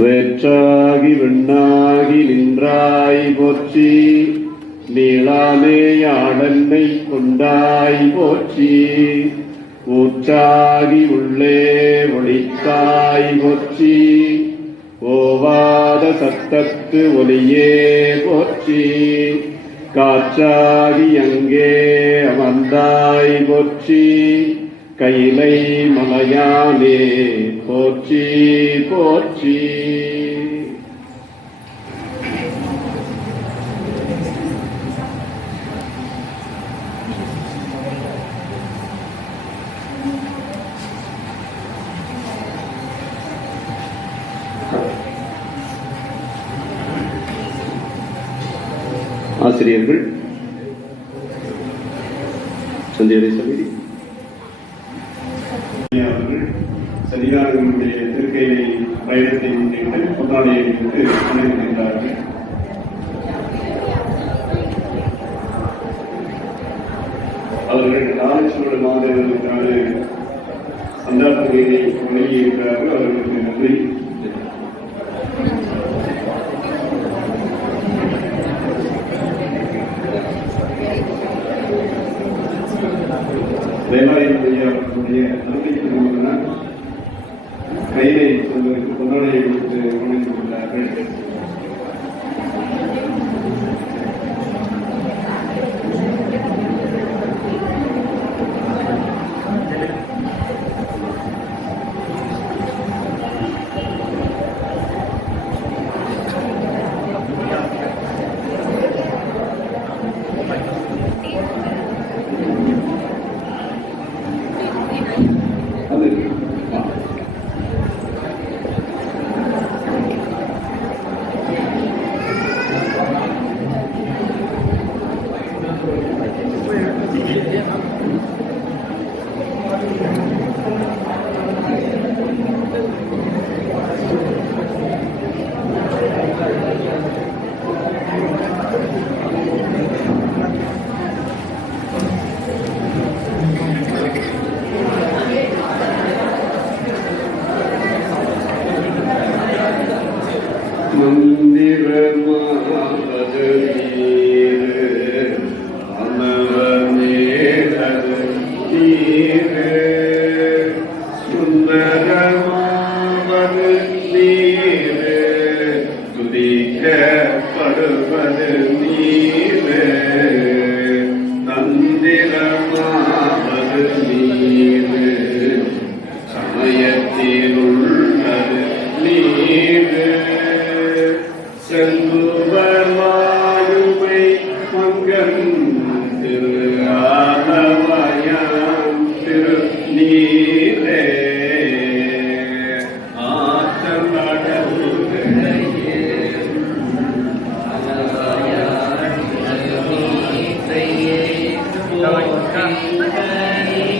வேற்றாகி விண்ணாகி நின்றாய் போற்றி நீளாமே நீளானேயாடன்னை கொண்டாய் போற்றி ஊற்றாகி உள்ளே ஒளித்தாய் போற்றி ஓவாத சத்தத்து ஒளியே போற்றி காற்றாகி அங்கே அமர்ந்தாய் போற்றி. கையிலை மலையானே போற்றி போற்றி. ஆசிரியர்கள் சந்தியரை சமிதி. அவர்கள் சரியானவர்களுடைய திருக்கையை பயணத்தை முன்னிட்டு பொன்னாடியை விட்டு அணிந்திருந்தார்கள் அவர்கள் நாலட்சோட மாதவர்களுக்கான சந்தா தொகையை வழங்கியிருக்கிறார்கள். அவர்களுக்கு நன்றி. தேவாலயத்துடைய நம்பிக்கை திருமணம் கையை சொல்வதற்கு பொன்னாடையை கொடுத்து வணங்கி கொண்டார்கள் Amen.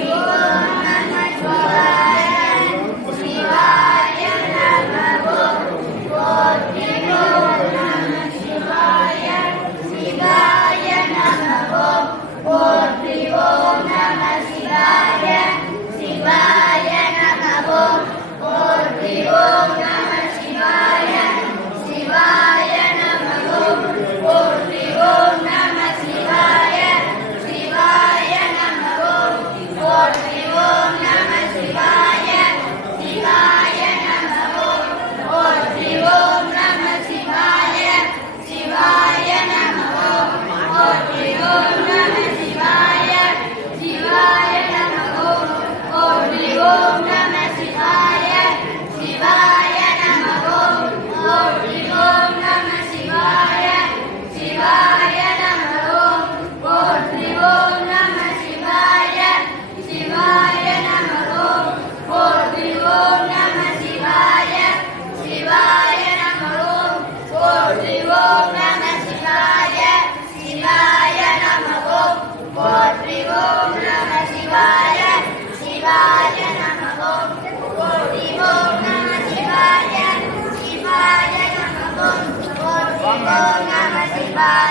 Bye.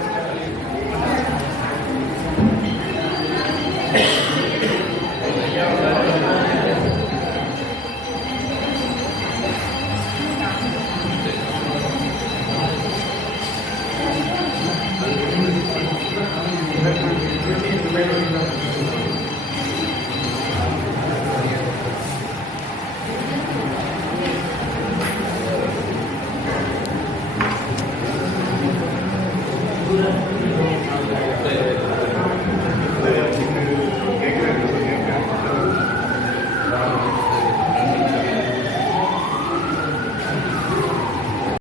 আলহামদুলিল্লাহ